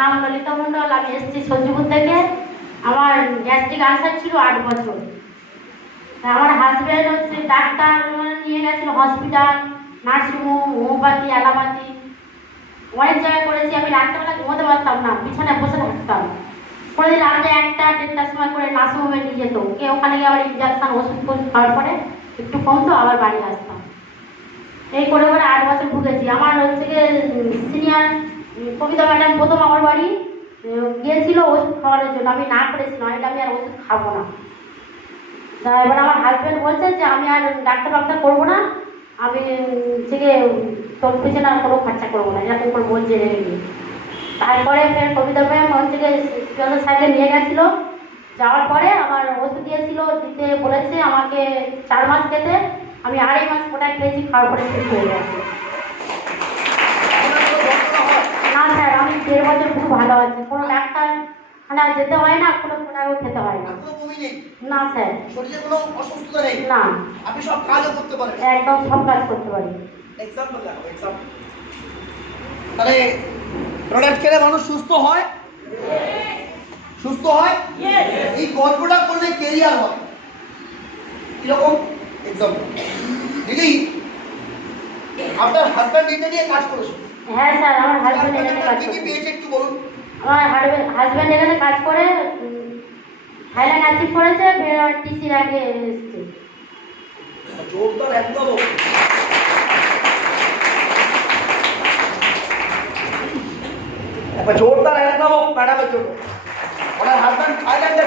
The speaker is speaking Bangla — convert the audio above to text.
নাম ললিতা মণ্ডল, আমি এসেছি সহ্যপুর থেকে। আমার গ্যাস্ট্রিক আলসার ছিল 8 বছর। আমার হাজব্যান্ড হচ্ছে ডাক্তার নিয়ে গেছিল হসপিটাল, নার্সিংহোম, হোমিওপ্যাথি, অ্যালোপ্যাথি, অনেক জায়গায় করেছি। আমি রাত্রেবেলা ঘুমোতে পারতাম না, বিছানায় বসে থাকতাম। প্রতিদিন রাত্রে 1টা 1:30টার সময় করে নার্সিংহোমে নিয়ে যেত, কে ওখানে গিয়ে আবার ইঞ্জেকশন ওষুধ খাওয়ার পরে একটু কমতো, আবার বাড়ি আসতাম। এই করে করে 8 বছর ভুগেছি। আমার হচ্ছে গিয়ে সিনিয়র কবিতা ম্যাডাম প্রথম আমার বাড়ি গিয়েছিল ওষুধ খাওয়ানোর জন্য, আমি না করেছিলাম, এটা আমি আর ওষুধ খাবো না। তা এবার আমার হাজব্যান্ড বলছে যে আমি আর ডাক্তার করবো না, আমি থেকে তোর পিছনে আর কোনো খরচা করবো না, এরকম করে বলছে রেগে গিয়ে। তারপরে ফের কবিতা ম্যাম হচ্ছে গিয়ে সাইডে নিয়ে গেছিলো। যাওয়ার পরে আমার ওষুধ দিয়েছিল, দিতে বলেছে আমাকে 4 মাস খেতে। আমি 2.5 মাস ওটা খেয়েছি, খাওয়ার পরে শেষ হয়ে গেছে। না স্যার, আমি 1.5 বছর খুব ভালো আছি, কোনো ডাক্তার যেতে হয় না, কোনো ফোনাও খেতে হয় না। না স্যার, শরীরে কোনো অসুস্থতা নেই? না। আপনি সব কাজও করতে পারেন? একদম সব কাজ করতে পারি। এক্সাম্পল দাও, এক্সাম্পল। তাহলে প্রোডাক্ট খেলে মানুষ সুস্থ হয়? সুস্থ হয়? এই গল্পটা করলে ক্যারিয়ার হয়। কিরকম? এক্সাম্পল দিদি, আপনার হাজব্যান্ড এটা নিয়ে কাজ করেছে? হ্যাঁ স্যার, আমার হাজব্যান্ড এখানে কাজ কি কি করে। পেয়েছে একটু বলুন। আমার হাজব্যান্ড এখানে কাজ করে, থাইল্যান্ড অ্যাচিভ করেছে, টিসি র্যাঙ্কে এসেছে। জোরদার একদম। জোরদার একদম ম্যাডামের জন্য। ওনার হাজব্যান্ড থাইল্যান্ডে